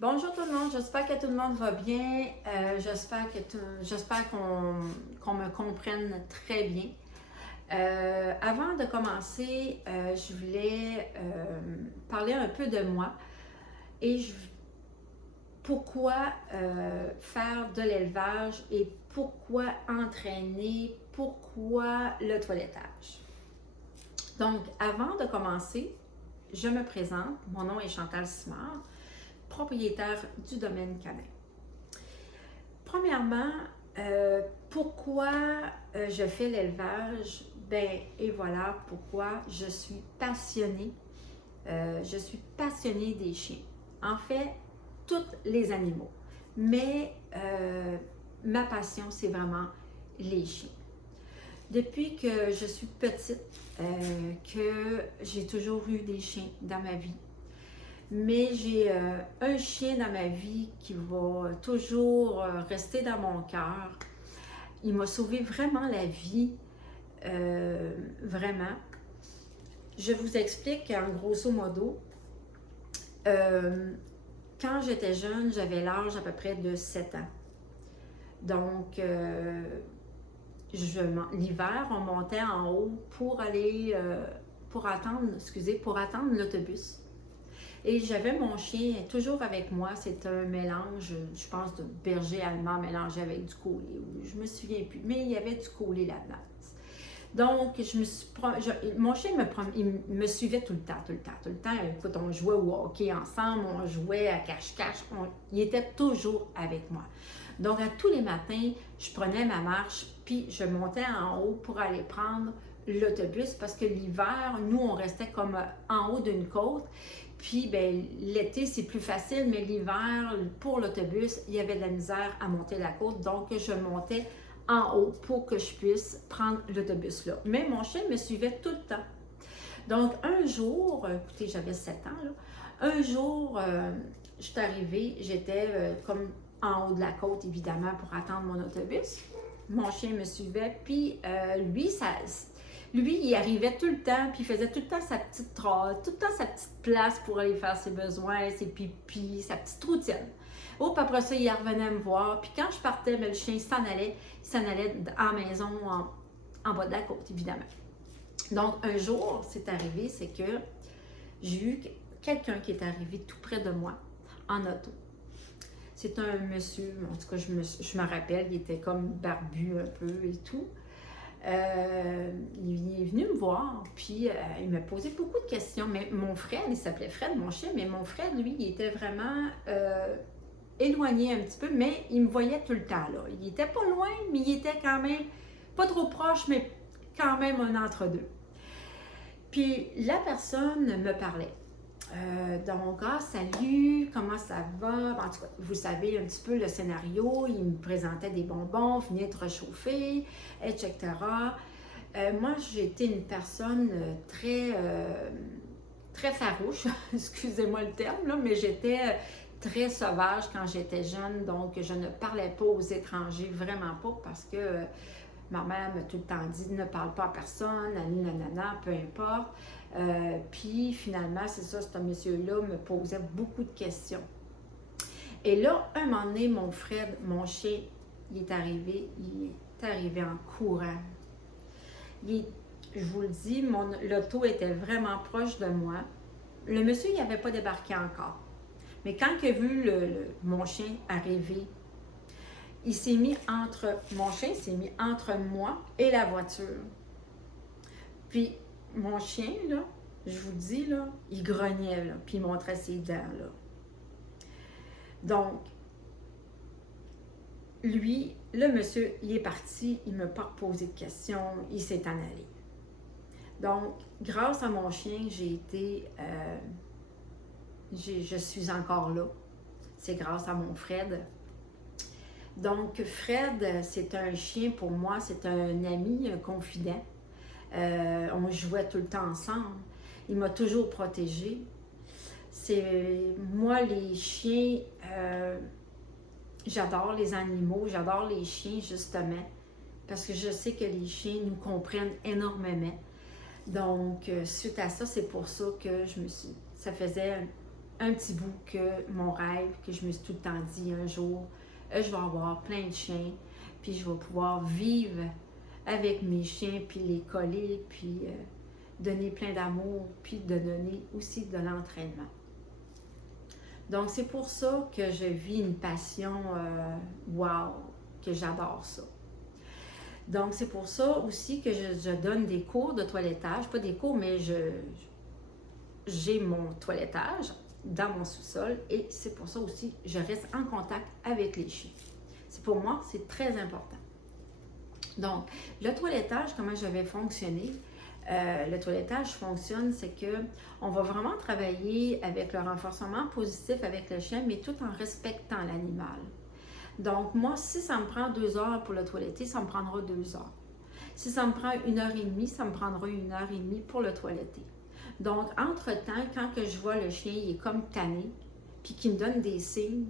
Bonjour tout le monde, j'espère que tout le monde va bien. J'espère qu'on me comprenne très bien. Avant de commencer, je voulais parler un peu de moi et pourquoi faire de l'élevage et pourquoi entraîner, pourquoi le toilettage. Donc, avant de commencer, je me présente. Mon nom est Chantal Simard, propriétaire du domaine canin. Premièrement, pourquoi je fais l'élevage? Ben, et voilà pourquoi je suis passionnée. Je suis passionnée des chiens. En fait, tous les animaux. Mais ma passion, c'est vraiment les chiens. Depuis que je suis petite, que j'ai toujours eu des chiens dans ma vie. Mais j'ai un chien dans ma vie qui va toujours rester dans mon cœur. Il m'a sauvé vraiment la vie, vraiment. Je vous explique en grosso modo. Euh, Quand j'étais jeune, j'avais l'âge à peu près de 7 ans. Donc, l'hiver, on montait en haut pour aller, pour attendre l'autobus. Et j'avais mon chien toujours avec moi. C'est un mélange, je pense, de berger allemand mélangé avec du collier. Je me souviens plus, mais il y avait du collier là-dedans. Donc, mon chien il me suivait tout le temps, tout le temps, tout le temps. Écoute, on jouait au hockey ensemble, on jouait à cache-cache. Il était toujours avec moi. Donc, à tous les matins, je prenais ma marche, puis je montais en haut pour aller prendre l'autobus parce que l'hiver, nous, on restait comme en haut d'une côte. Puis, ben, l'été, c'est plus facile, mais l'hiver, pour l'autobus, il y avait de la misère à monter la côte. Donc, je montais en haut pour que je puisse prendre l'autobus là. Mais mon chien me suivait tout le temps. Donc, un jour, écoutez, j'avais 7 ans, là, un jour, je suis arrivée, j'étais comme en haut de la côte, évidemment, pour attendre mon autobus. Mon chien me suivait, puis lui, il arrivait tout le temps, puis il faisait tout le temps sa petite trace, tout le temps sa petite place pour aller faire ses besoins, ses pipis, sa petite routine. Oh, puis après ça, il revenait me voir. Puis quand je partais, ben, le chien s'en allait en maison, en bas de la côte, évidemment. Donc, un jour, c'est arrivé, c'est que j'ai eu quelqu'un qui est arrivé tout près de moi, en auto. C'est un monsieur, en tout cas, je me rappelle, il était comme barbu un peu et tout. Il est venu me voir, puis il m'a posé beaucoup de questions. Mais mon frère, il s'appelait Fred, mon chien, mais mon frère, lui, il était vraiment éloigné un petit peu, mais il me voyait tout le temps, là. Il était pas loin, mais il était quand même pas trop proche, mais quand même un entre-deux. Puis la personne me parlait. Donc, salut, comment ça va? En tout cas, vous savez un petit peu le scénario. Il me présentait des bonbons, venait de réchauffer, etc. Moi, j'ai été une personne très farouche, excusez-moi le terme, là, mais j'étais très sauvage quand j'étais jeune, donc je ne parlais pas aux étrangers, vraiment pas, parce que ma mère m'a tout le temps dit ne parle pas à personne, nanana, peu importe. Puis finalement, c'est ça, ce monsieur-là me posait beaucoup de questions. Et là, un moment donné, mon Fred, mon chien, il est arrivé en courant. Je vous le dis, l'auto était vraiment proche de moi. Le monsieur, il n'avait pas débarqué encore. Mais quand il a vu mon chien arriver, mon chien s'est mis entre moi et la voiture. Puis, mon chien, là, je vous dis, là, il grognait, là, puis il montrait ses dents, là. Donc, lui, le monsieur, il est parti, il ne m'a pas posé de questions, il s'est en allé. Donc, grâce à mon chien, je suis encore là. C'est grâce à mon Fred. Donc, Fred, c'est un chien pour moi, c'est un ami, un confident. On jouait tout le temps ensemble. Il m'a toujours protégée. Moi, les chiens, j'adore les animaux, j'adore les chiens justement, parce que je sais que les chiens nous comprennent énormément. Donc, suite à ça, c'est pour ça que ça faisait un petit bout que mon rêve, que je me suis tout le temps dit un jour, je vais avoir plein de chiens, puis je vais pouvoir vivre avec mes chiens, puis les coller, puis donner plein d'amour, puis de donner aussi de l'entraînement. Donc, c'est pour ça que je vis une passion, wow, que j'adore ça. Donc, c'est pour ça aussi que je donne des cours de toilettage, pas des cours, mais j'ai mon toilettage dans mon sous-sol et c'est pour ça aussi que je reste en contact avec les chiens. Pour moi, c'est très important. Donc, le toilettage, comment je vais fonctionner? Le toilettage fonctionne, c'est que on va vraiment travailler avec le renforcement positif avec le chien, mais tout en respectant l'animal. Donc, moi, si ça me prend 2 heures pour le toiletter, ça me prendra 2 heures. Si ça me prend 1h30, ça me prendra 1h30 pour le toiletter. Donc, entre-temps, quand que je vois le chien, il est comme tanné, puis qu'il me donne des signes,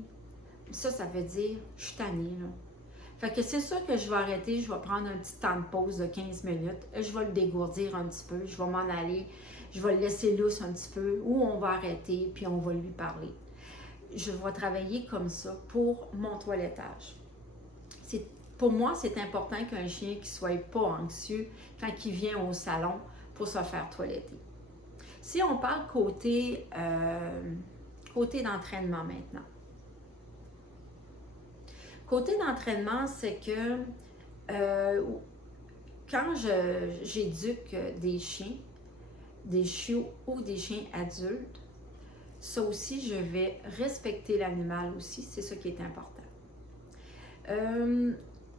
ça veut dire, je suis tannée, là. Fait que c'est sûr que je vais arrêter, je vais prendre un petit temps de pause de 15 minutes, je vais le dégourdir un petit peu, je vais m'en aller, je vais le laisser lousse un petit peu, ou on va arrêter, puis on va lui parler. Je vais travailler comme ça pour mon toilettage. Pour moi, c'est important qu'un chien ne soit pas anxieux quand il vient au salon pour se faire toiletter. Si on parle côté d'entraînement maintenant. Côté d'entraînement, c'est que quand j'éduque des chiens, des chiots ou des chiens adultes, ça aussi, je vais respecter l'animal aussi, c'est ça qui est important.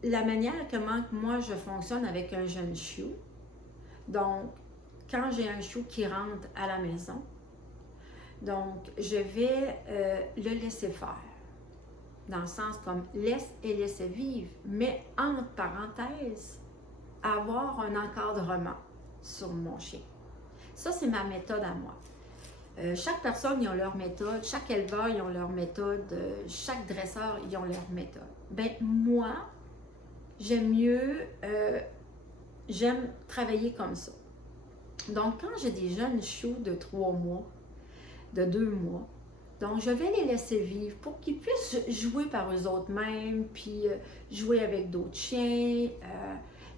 La manière comment moi je fonctionne avec un jeune chiot, donc quand j'ai un chiot qui rentre à la maison, donc je vais le laisser faire. Dans le sens comme laisse et laisse vivre, mais entre parenthèses, avoir un encadrement sur mon chien. Ça, c'est ma méthode à moi. Chaque personne, ils ont leur méthode, chaque éleveur, ils ont leur méthode, chaque dresseur, ils ont leur méthode. Ben moi, j'aime travailler comme ça. Donc, quand j'ai des jeunes chiots de 3 mois, de 2 mois, donc je vais les laisser vivre pour qu'ils puissent jouer par eux autres mêmes, puis jouer avec d'autres chiens,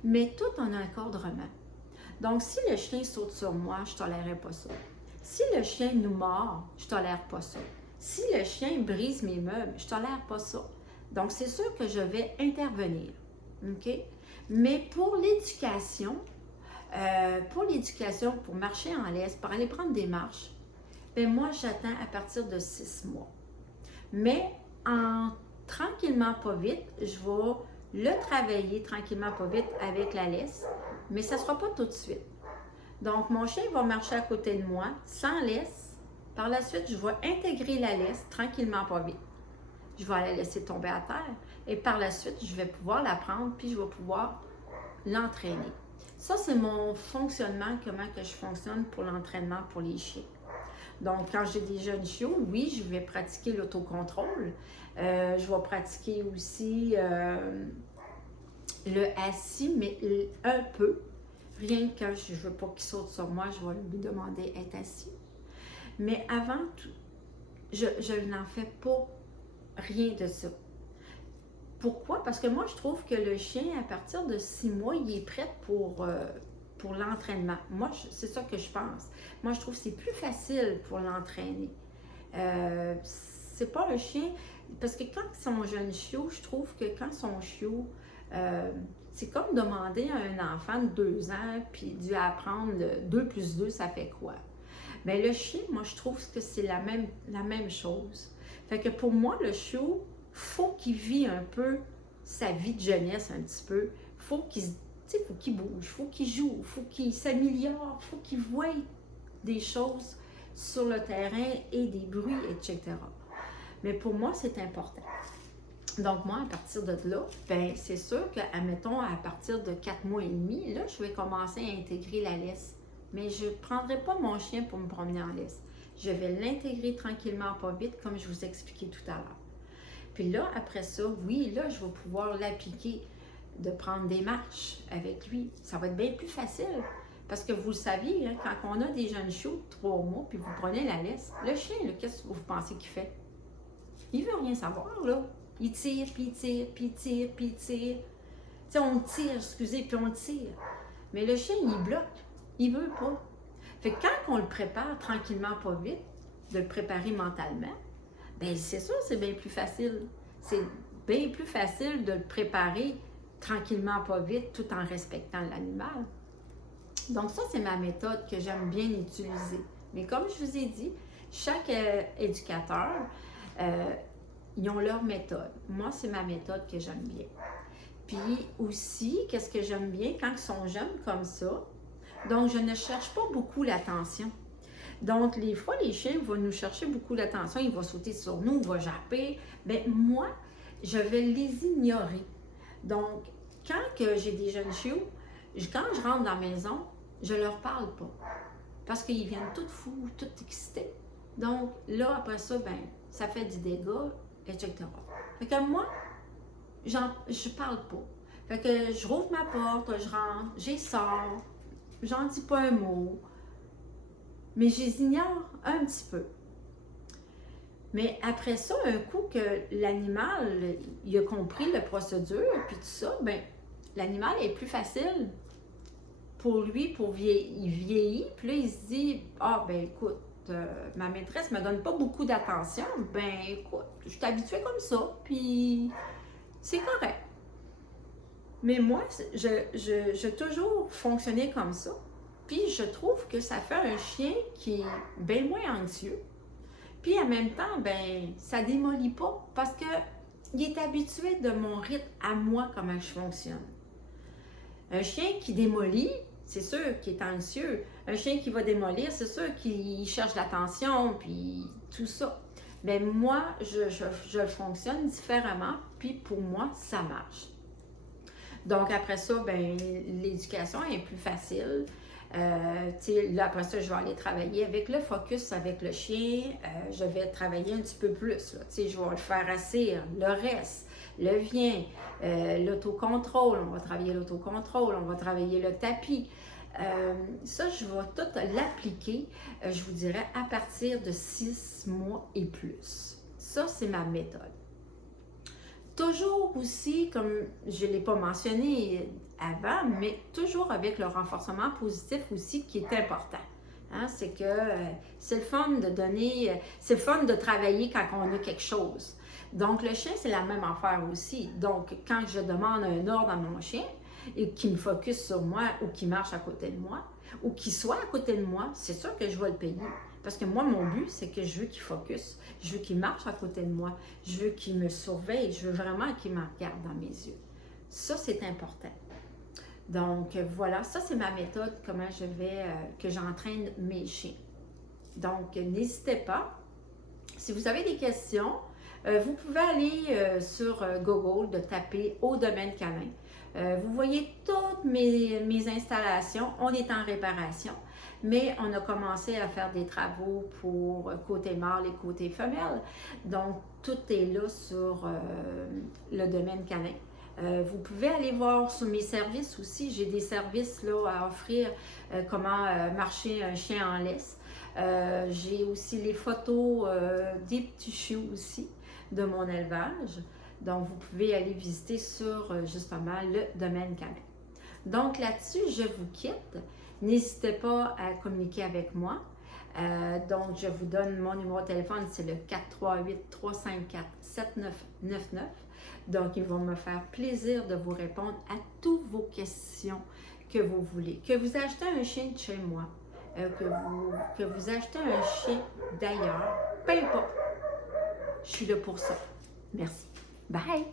mais tout en encadrement. Donc, si le chien saute sur moi, je ne tolérerai pas ça. Si le chien nous mord, je ne tolère pas ça. Si le chien brise mes meubles, je ne tolère pas ça. Donc, c'est sûr que je vais intervenir. OK? Mais pour l'éducation, pour marcher en laisse, pour aller prendre des marches, ben moi, j'attends à partir de 6 mois. Mais tranquillement, pas vite, je vais le travailler tranquillement, pas vite avec la laisse, mais ça ne sera pas tout de suite. Donc, mon chien va marcher à côté de moi sans laisse. Par la suite, je vais intégrer la laisse tranquillement, pas vite. Je vais la laisser tomber à terre et par la suite, je vais pouvoir la prendre puis je vais pouvoir l'entraîner. Ça, c'est mon fonctionnement, comment que je fonctionne pour l'entraînement pour les chiens. Donc, quand j'ai des jeunes chiots, oui, je vais pratiquer l'autocontrôle. Je vais pratiquer aussi le assis, mais un peu. Rien que je ne veux pas qu'il saute sur moi, je vais lui demander d'être assis. Mais avant tout, je n'en fais pas rien de ça. Pourquoi? Parce que moi, je trouve que le chien, à partir de 6 mois, il est prêt pour l'entraînement. Moi, c'est ça que je pense. Moi, je trouve que c'est plus facile pour l'entraîner. C'est pas le chien... Parce que quand ils sont jeunes chiots, je trouve que quand ils sont chiots, c'est comme demander à un enfant de 2 ans, puis lui apprendre 2 plus 2, ça fait quoi? Mais le chien, moi, je trouve que c'est la même chose. Fait que pour moi, le chiot, faut qu'il vit un peu sa vie de jeunesse un petit peu. Faut qu'il bouge, faut qu'il joue, faut qu'il s'améliore, faut qu'il voie des choses sur le terrain et des bruits, etc. Mais pour moi, c'est important. Donc, moi, à partir de là, ben c'est sûr que, admettons, à partir de 4 mois et demi, là, je vais commencer à intégrer la laisse. Mais je ne prendrai pas mon chien pour me promener en laisse. Je vais l'intégrer tranquillement, pas vite, comme je vous expliquais tout à l'heure. Puis là, après ça, oui, là, je vais pouvoir l'appliquer, de prendre des marches avec lui. Ça va être bien plus facile Parce que vous le saviez, hein, quand on a des jeunes chiots de 3 mois, puis vous prenez la laisse, le chien, là, qu'est-ce que vous pensez qu'il fait? Il veut rien savoir, là. Il tire, puis il tire, puis il tire, puis il tire. Tu sais, on le tire, excusez, puis on le tire. Mais le chien, il bloque. Il veut pas. Fait que quand on le prépare tranquillement, pas vite, de le préparer mentalement, bien, c'est sûr, c'est bien plus facile. C'est bien plus facile de le préparer tranquillement, pas vite, tout en respectant l'animal. Donc ça, c'est ma méthode que j'aime bien utiliser. Mais comme je vous ai dit, chaque éducateur, ils ont leur méthode. Moi, c'est ma méthode que j'aime bien. Puis aussi, qu'est-ce que j'aime bien quand ils sont jeunes comme ça? Donc, je ne cherche pas beaucoup l'attention. Donc, les fois, les chiens vont nous chercher beaucoup l'attention, ils vont sauter sur nous, ils vont japper. Bien, moi, je vais les ignorer. Donc, quand que j'ai des jeunes chiots, quand je rentre dans la maison, je leur parle pas. Parce qu'ils viennent tout fous, tout excités. Donc, là, après ça, ben, ça fait du dégât, etc. Fait que moi, je parle pas. Fait que je rouvre ma porte, je rentre, j'y sors, j'en dis pas un mot, mais je les ignore un petit peu. Mais après ça, un coup que l'animal, il a compris la procédure, puis tout ça, ben l'animal est plus facile pour lui, il vieillit, puis là, il se dit, ah, ben écoute, ma maîtresse me donne pas beaucoup d'attention, ben écoute, je suis habituée comme ça, puis c'est correct. Mais moi, j'ai toujours fonctionné comme ça, puis je trouve que ça fait un chien qui est bien moins anxieux, puis en même temps, ben ça démolit pas, parce que il est habitué de mon rythme à moi, comment je fonctionne. Un chien qui démolit, c'est sûr qu'il est anxieux. Un chien qui va démolir, c'est sûr qu'il cherche l'attention, puis tout ça. Mais moi, je fonctionne différemment, puis pour moi, ça marche. Donc après ça, ben l'éducation est plus facile. Là, après ça, je vais aller travailler avec le focus, avec le chien. Je vais travailler un petit peu plus. Là. Je vais le faire assir, le reste, le vient, l'autocontrôle. On va travailler l'autocontrôle, on va travailler le tapis. Ça, je vais tout l'appliquer, je vous dirais, à partir de 6 mois et plus. Ça, c'est ma méthode. Toujours aussi, comme je ne l'ai pas mentionné avant, mais toujours avec le renforcement positif aussi qui est important. Hein, c'est que c'est le fun de donner, c'est le fun de travailler quand on a quelque chose. Donc, le chien, c'est la même affaire aussi. Donc, quand je demande un ordre à mon chien et qu'il me focus sur moi ou qu'il marche à côté de moi ou qu'il soit à côté de moi, c'est sûr que je vais le payer. Parce que moi, mon but, c'est que je veux qu'il focus, je veux qu'il marche à côté de moi, je veux qu'il me surveille, je veux vraiment qu'il me regarde dans mes yeux. Ça, c'est important. Donc, voilà, ça, c'est ma méthode, comment que j'entraîne mes chiens. Donc, n'hésitez pas. Si vous avez des questions, vous pouvez aller sur Google, de taper « Au domaine canin ». Vous voyez toutes mes installations, on est en réparation, mais on a commencé à faire des travaux pour côté mâle et côté femelle. Donc, tout est là sur le domaine canin. Vous pouvez aller voir sur mes services aussi. J'ai des services là, à offrir, comment marcher un chien en laisse. J'ai aussi les photos des petits chiots aussi de mon élevage. Donc, vous pouvez aller visiter sur justement le domaine canin. Donc, là-dessus, je vous quitte. N'hésitez pas à communiquer avec moi. Donc, je vous donne mon numéro de téléphone, c'est le 438-354-7999. Donc, ils vont me faire plaisir de vous répondre à toutes vos questions que vous voulez. Que vous achetez un chien de chez moi, que vous achetez un chien d'ailleurs, peu importe. Je suis là pour ça. Merci. Bye!